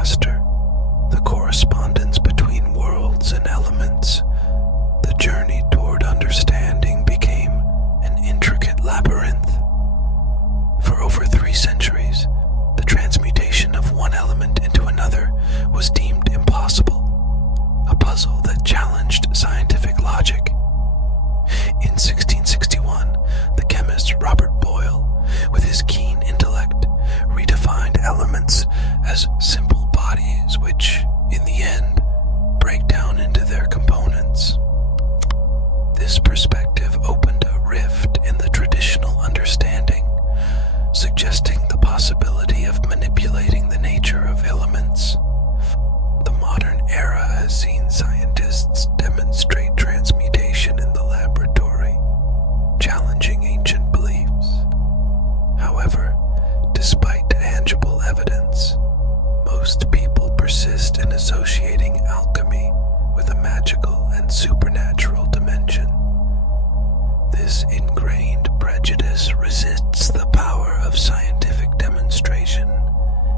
master, the correspondence between worlds and elements, the journey toward understanding became an intricate labyrinth. For over 3 centuries, the transmutation of one element into another was deemed impossible, a puzzle that challenged scientific logic. In 1661, the chemist Robert Boyle, with his keen intellect, redefined elements as simple bodies which, in the end, break down into their components. This perspective opened a rift in the traditional understanding, suggesting the possibility of manipulating the nature of elements. The modern era has seen scientists demonstrate transmutation in the laboratory, challenging ancient beliefs. However, despite tangible evidence, most people persist in associating alchemy with a magical and supernatural dimension. This ingrained prejudice resists the power of scientific demonstration,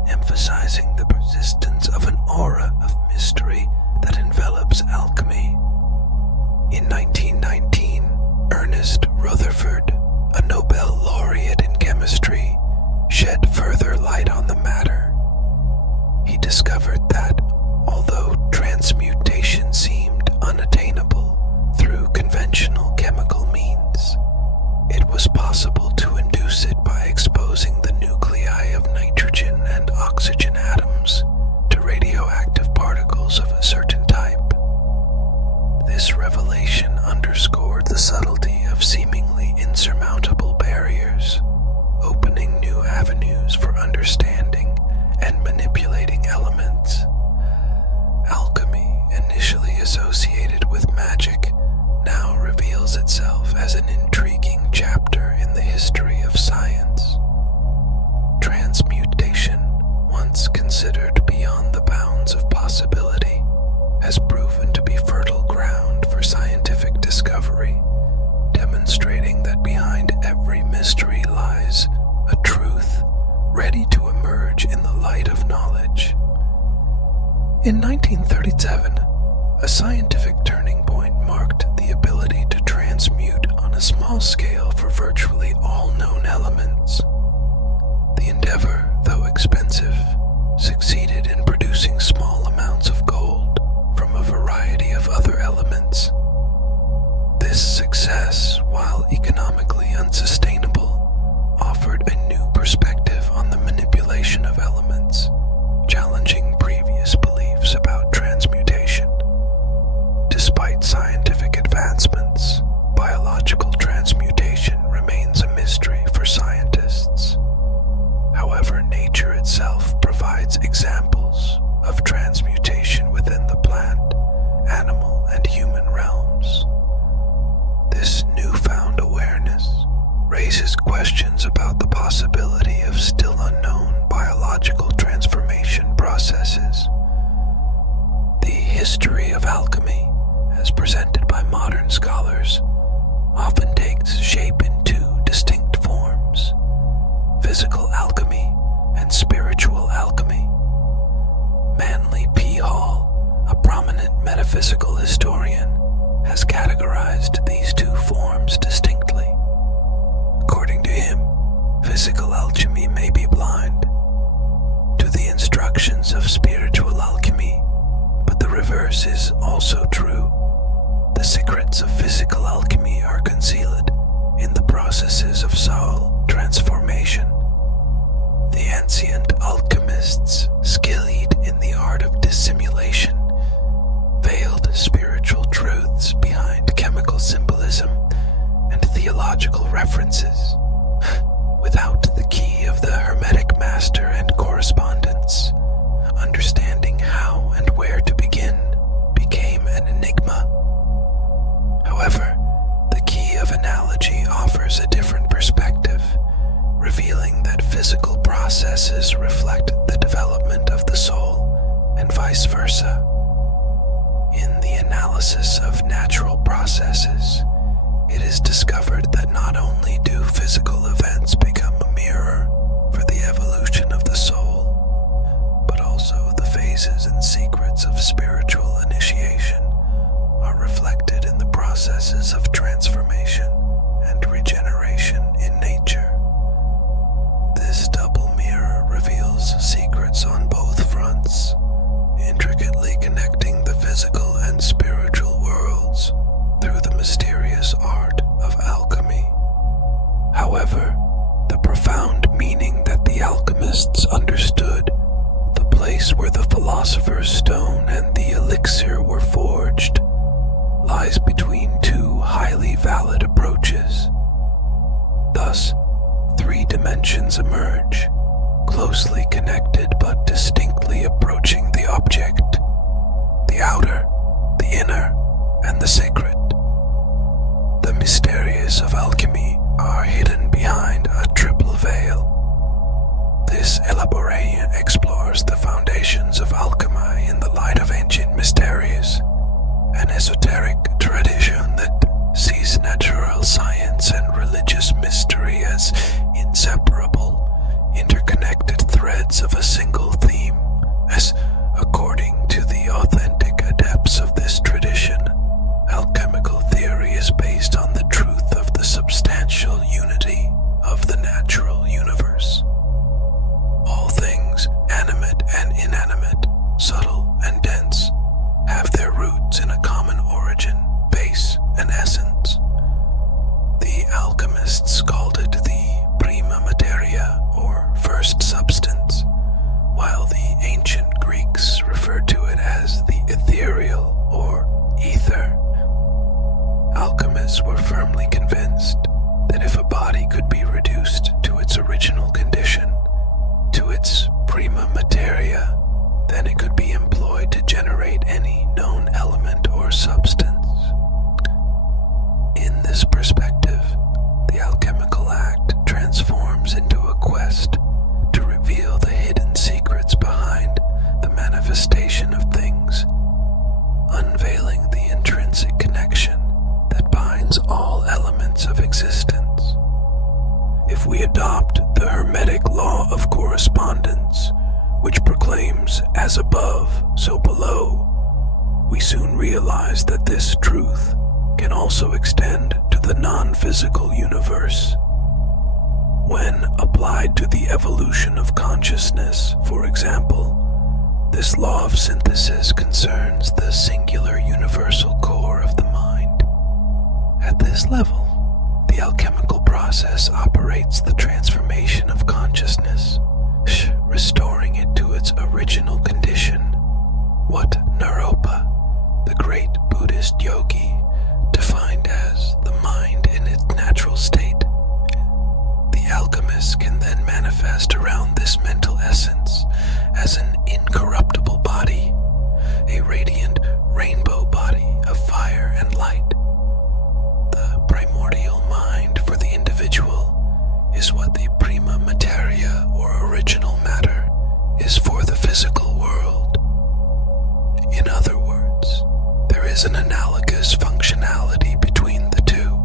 emphasizing the persistence of an aura of mystery that envelops alchemy. In 1919, Ernest Rutherford, a Nobel laureate in chemistry, shed further light on the matter. He discovered that, although transmutation seemed unattainable through conventional chemical means, it was possible to induce it by exposing the nuclei of nitrogen and oxygen atoms to radioactive particles of a certain type. This revelation underscored the subtlety of seemingly insurmountable barriers, opening new avenues for understanding and manipulating elements. Alchemy, initially associated with magic, now reveals itself as an intriguing chapter in the history of science. Transmutation, once considered beyond the bounds of possibility, has proven to be fertile ground for scientific discovery, demonstrating that behind every mystery lies a truth ready to emerge in the light of knowledge. In 1937, a scientific turning point marked the ability to transmute on a small scale for virtually all known elements. The endeavor, though expensive, succeeded in producing small amounts of gold from a variety of other elements. This success, while economically unsustainable, offered a new perspective on the manipulation of elements, challenging previous beliefs about transmutation. Despite scientific advancements, biological transmutation remains a mystery for scientists. However, nature itself provides examples of transmutation within the plant, animal, and human realms. This newfound awareness raises questions about the possibility of still unknown biological transformation processes. The history of alchemy, as presented by modern scholars, often takes shape in 2 distinct forms: physical alchemy and spiritual alchemy. Manly P. Hall, a prominent metaphysical historian, has categorized these 2 forms distinctly. According to him, physical alchemy may be blind to the instructions of spiritual alchemy, but the reverse is also true. The secrets of physical alchemy are concealed in the processes of soul transformation. The ancient alchemists, skilled in the art of dissimulation, veiled spiritual truths behind chemical symbolism and theological references. Without the key of the Hermetic master and correspondence, understanding how and where to begin became an enigma. However, the key of analogy offers a different perspective, revealing that physical processes reflect the development of the soul, and vice versa. In the analysis of natural processes, it is discovered that not only do physical events become a mirror for the evolution of the soul, but also the phases and secrets of spiritual initiation are reflected in the processes of transformation and regeneration in nature. This double mirror reveals secrets on both fronts, intricately connecting the physical and spiritual worlds through the mysterious art of alchemy. However, the profound meaning that the alchemists understood, the place where the philosopher's stone and the elixir were forged, lies between two highly valid approaches. Thus, three dimensions emerge, closely connected but distinctly approaching the object: the outer, the inner, and the sacred. The mysteries of alchemy are hidden behind a triple veil. This elaboration explores the foundations of alchemy in the light of ancient mysteries, an esoteric tradition that sees natural science and religious mystery as inseparable, interconnected threads of a single theme, as according to the authentic adepts of this tradition, alchemical theory is based on the truth of the substantial unity of the natural universe. All things, animate and inanimate, subtle and dense, have their roots in a common origin, base, and essence. The alchemists called it the prima materia, or first substance, while the ancient Greeks referred to it as the ethereal, or ether. Alchemists were firmly convinced that if a body could be reduced to its original condition, to its prima materia, then it could be employed to generate any known element or substance. In this perspective, the alchemical act transforms into a quest to reveal the hidden secrets behind the manifestation of things, unveiling the intrinsic connection that binds all elements of existence. If we adopt the Hermetic law of correspondence, which proclaims as above, so below, we soon realize that this truth can also extend to the non-physical universe. When applied to the evolution of consciousness, for example, this law of synthesis concerns the singular universal core of the mind. At this level, the alchemical process operates the transformation of consciousness, restoring it to its original condition. What Naropa, the great Buddhist yogi, defined as the mind in its natural state, the alchemist can then manifest around this mental essence as an incorruptible body, a radiant rainbow body of fire and light. The primordial mind for the individual is what the prima materia, or original matter, is for the physical world. In other words, there is an analogous functionality between the two.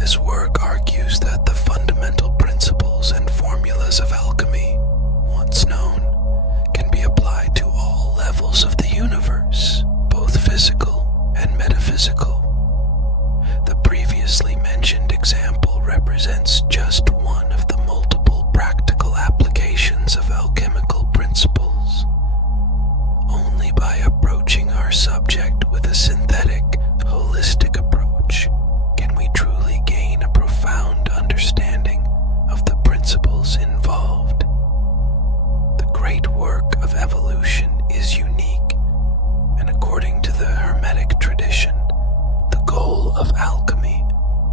This work argues that the fundamental principles and formulas of alchemy, once known, can be applied to all levels of the universe, both physical and metaphysical. The previously mentioned example represents just one of the multiple practical applications of alchemical principles. Only by approaching our subject with a synthetic, holistic approach can we truly gain a profound understanding of the principles involved. The great work of evolution is unique, and according to the Hermetic tradition, the goal of alchemy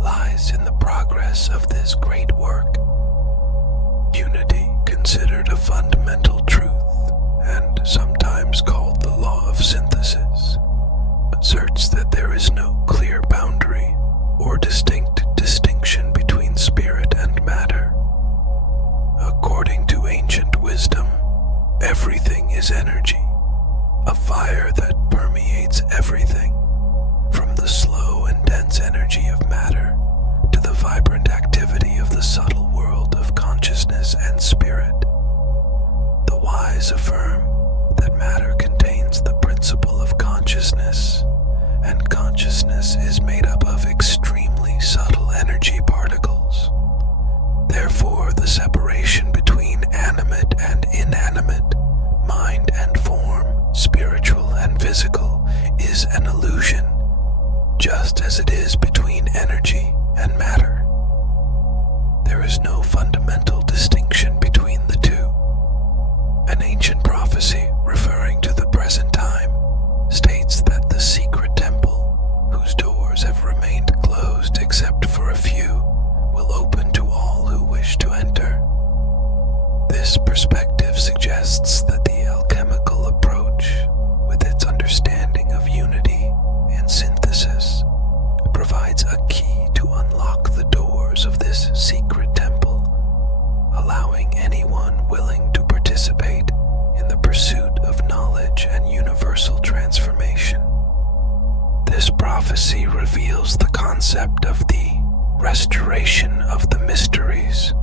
lies in the progress of this great work. Unity, considered a fundamental truth, and sometimes called the law of synthesis, asserts that there is no clear boundary or distinct distinction between spirit and matter. According to ancient wisdom, everything is energy, a fire that permeates everything, from the slow and dense energy of matter to the vibrant activity of the subtle world of consciousness and spirit. The wise affirm consciousness, and consciousness is made up of extremely subtle energy particles. Therefore, the separation between animate and inanimate, mind and form, spiritual and physical, is an illusion, just as it is between energy and matter. There is no fundamental distinction between the two. An ancient prophecy, referring to the present time, states that the secret temple, whose doors have remained closed except for a few, will open to all who wish to enter. This perspective suggests that the alchemical approach, with its understanding of unity and synthesis, provides a key to unlock the doors of this secret temple, allowing anyone willing to participate in the pursuit of knowledge and universal transformation. This prophecy reveals the concept of the restoration of the mysteries.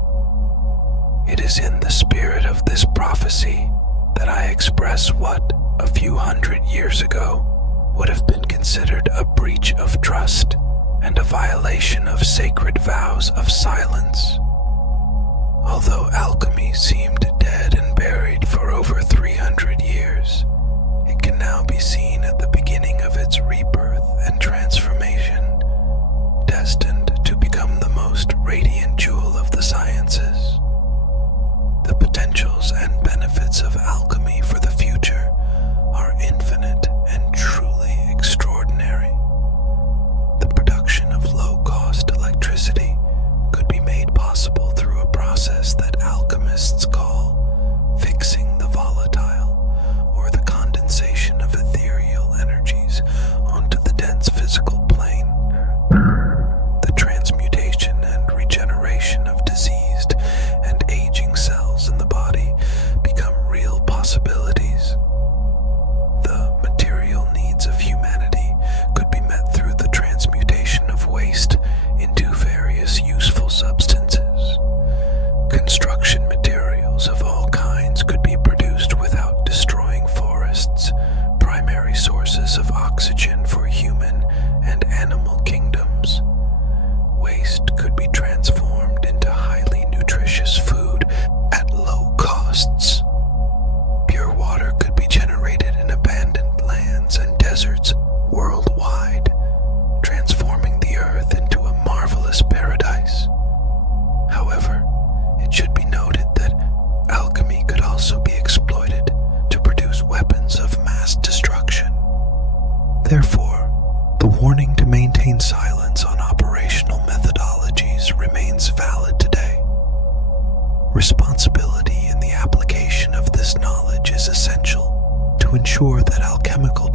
It is in the spirit of this prophecy that I express what, a few hundred years ago, would have been considered a breach of trust and a violation of sacred vows of silence. Although alchemy seemed dead and buried for over 300 years, it can now be seen at the beginning of its rebirth and transformation, destined to become the most radiant jewel of the sciences. The potentials and benefits of alchemy for the future are infinite and truly extraordinary. The production of low-cost electricity could be made possible through a process that alchemists call fixing the volatile, or the condensation of ethereal energies onto the dense physical plane. The transmutation and regeneration of diseased and aging cells in the body become real possibilities. The material needs of humanity could be met through the transmutation of waste into various useful substances. Construction materials of all kinds could be produced without destroying forests, primary sources of oxygen for human and animal kingdoms. Waste could be transformed into highly nutritious food at low costs. Pure water could be generated in abandoned lands and deserts worldwide, transforming the earth into a marvelous paradise. However, it should be noted that alchemy could also be exploited to produce weapons of mass destruction. Therefore, the warning to maintain silence on operational methodologies remains valid today. Responsibility in the application of this knowledge is essential to ensure that alchemical